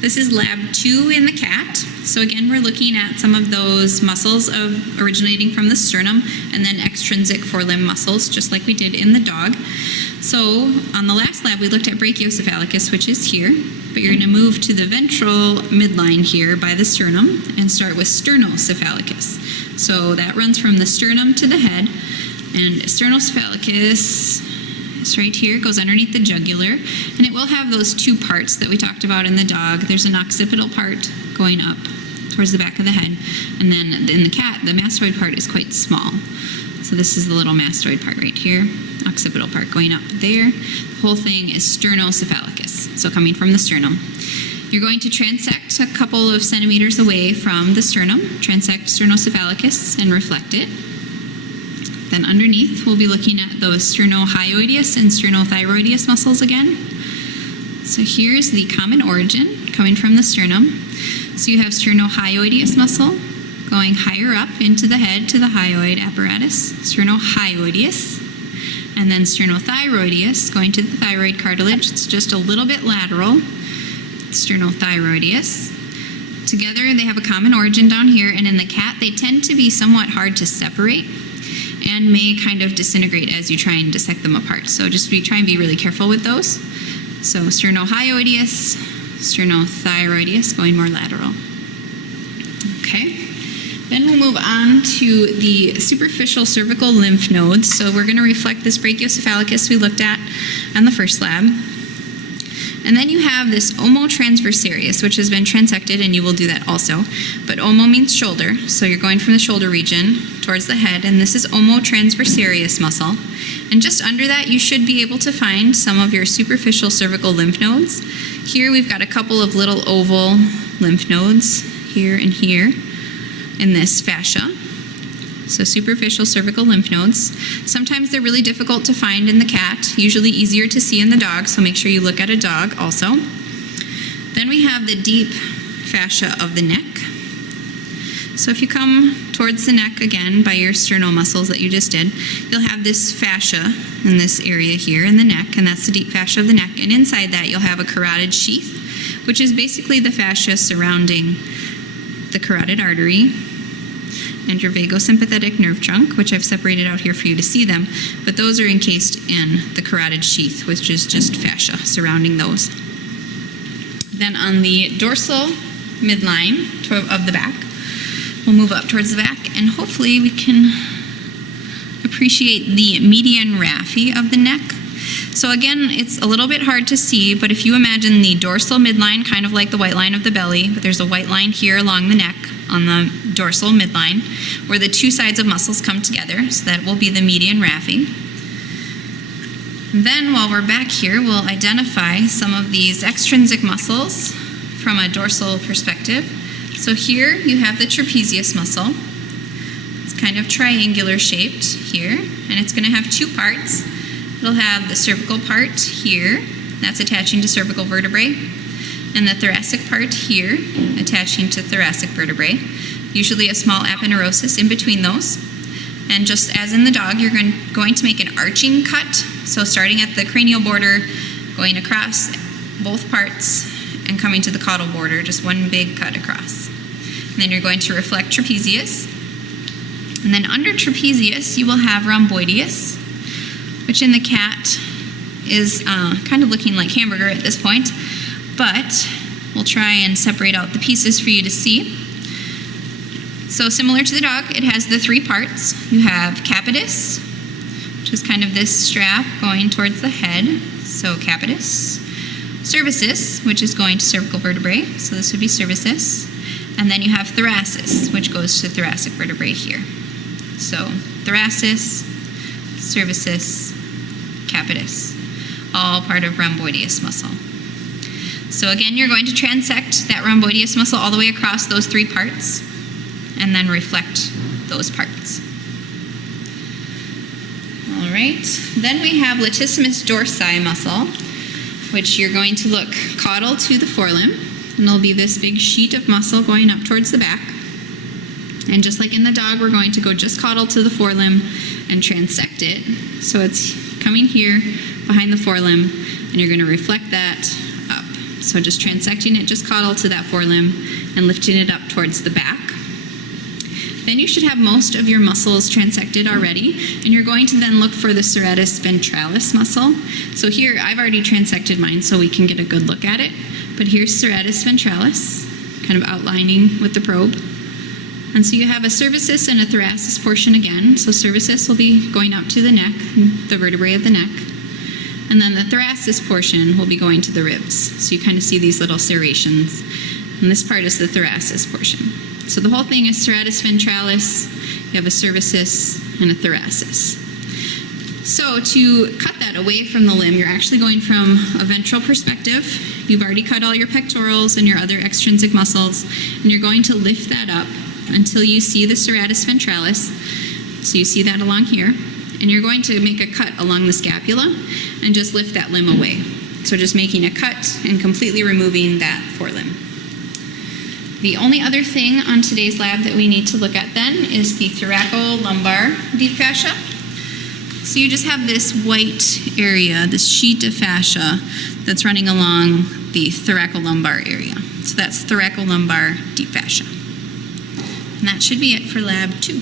This is lab 2 in the cat. So again, we're looking at some of those muscles originating from the sternum and then extrinsic forelimb muscles, just like we did in the dog. So on the last lab, we looked at brachiocephalicus, which is here, but you're going to move to the ventral midline here by the sternum and start with sternocephalicus. So that runs from the sternum to the head, and sternocephalicus is right here, goes underneath the jugular, and it will have those two parts that we talked about in the dog. There's an occipital part going up towards the back of the head, and then in the cat, the mastoid part is quite small. So this is the little mastoid part right here, occipital part going up there. The whole thing is sternocephalicus, so coming from the sternum. You're going to transect a couple of centimeters away from the sternum, transect sternocephalicus and reflect it. Then underneath, we'll be looking at those sternohyoideus and sternothyroideus muscles again. So here's the common origin coming from the sternum. So you have sternohyoideus muscle going higher up into the head to the hyoid apparatus, sternohyoideus, and then sternothyroideus going to the thyroid cartilage. It's just a little bit lateral, sternothyroideus. Together, they have a common origin down here, and in the cat, they tend to be somewhat hard to separate and may kind of disintegrate as you try and dissect them apart. So just try and be really careful with those. So sternohyoideus, sternothyroideus going more lateral. Okay. Then we'll move on to the superficial cervical lymph nodes. So we're going to reflect this brachiocephalicus we looked at on the first lab. And then you have this omotransversarius, which has been transected, and you will do that also. But omo means shoulder, so you're going from the shoulder region towards the head, and this is omotransversarius muscle. And just under that, you should be able to find some of your superficial cervical lymph nodes. Here we've got a couple of little oval lymph nodes, here and here, in this fascia. So superficial cervical lymph nodes. Sometimes they're really difficult to find in the cat, usually easier to see in the dog, so make sure you look at a dog also. Then we have the deep fascia of the neck. So if you come towards the neck again by your sternal muscles that you just did, you'll have this fascia in this area here in the neck, and that's the deep fascia of the neck. And inside that you'll have a carotid sheath, which is basically the fascia surrounding the carotid artery and your vagosympathetic nerve trunk, which I've separated out here for you to see them, but those are encased in the carotid sheath, which is just fascia surrounding those. Then on the dorsal midline of the back, we'll move up towards the back, and hopefully we can appreciate the median raphe of the neck. So again, it's a little bit hard to see, but if you imagine the dorsal midline kind of like the white line of the belly, but there's a white line here along the neck on the dorsal midline where the two sides of muscles come together, so that will be the median raphe. Then while we're back here, we'll identify some of these extrinsic muscles from a dorsal perspective. So here you have the trapezius muscle. It's kind of triangular shaped here, and it's going to have two parts. It'll have the cervical part here, that's attaching to cervical vertebrae, and the thoracic part here, attaching to thoracic vertebrae. Usually a small aponeurosis in between those. And just as in the dog, you're going to make an arching cut. So starting at the cranial border, going across both parts, and coming to the caudal border, just one big cut across. And then you're going to reflect trapezius. And then under trapezius, you will have rhomboideus, which in the cat is kind of looking like hamburger at this point, but we'll try and separate out the pieces for you to see. So similar to the dog, it has the three parts. You have capitis, which is kind of this strap going towards the head, so capitis. Cervicis, which is going to cervical vertebrae, so this would be cervicis. And then you have thoracis, which goes to thoracic vertebrae here. So thoracis, cervicis, capitis, all part of rhomboideus muscle. So again, you're going to transect that rhomboideus muscle all the way across those three parts and then reflect those parts. All right, then we have latissimus dorsi muscle, which you're going to look caudal to the forelimb, and there'll be this big sheet of muscle going up towards the back. And just like in the dog, we're going to go just caudal to the forelimb and transect it. So it's coming here behind the forelimb, and you're going to reflect that up. So just transecting it, just caudal to that forelimb and lifting it up towards the back. Then you should have most of your muscles transected already, and you're going to then look for the serratus ventralis muscle. So here, I've already transected mine so we can get a good look at it. But here's serratus ventralis, kind of outlining with the probe. And so you have a cervicis and a thoracis portion again. So cervicis will be going up to the neck, the vertebrae of the neck. And then the thoracis portion will be going to the ribs. So you kind of see these little serrations. And this part is the thoracis portion. So the whole thing is serratus ventralis, you have a cervicis and a thoracis. So to cut that away from the limb, you're actually going from a ventral perspective. You've already cut all your pectorals and your other extrinsic muscles, and you're going to lift that up until you see the serratus ventralis. So you see that along here. And you're going to make a cut along the scapula and just lift that limb away. So just making a cut and completely removing that forelimb. The only other thing on today's lab that we need to look at then is the thoracolumbar deep fascia. So you just have this white area, this sheet of fascia that's running along the thoracolumbar area. So that's thoracolumbar deep fascia. And that should be it for lab 2.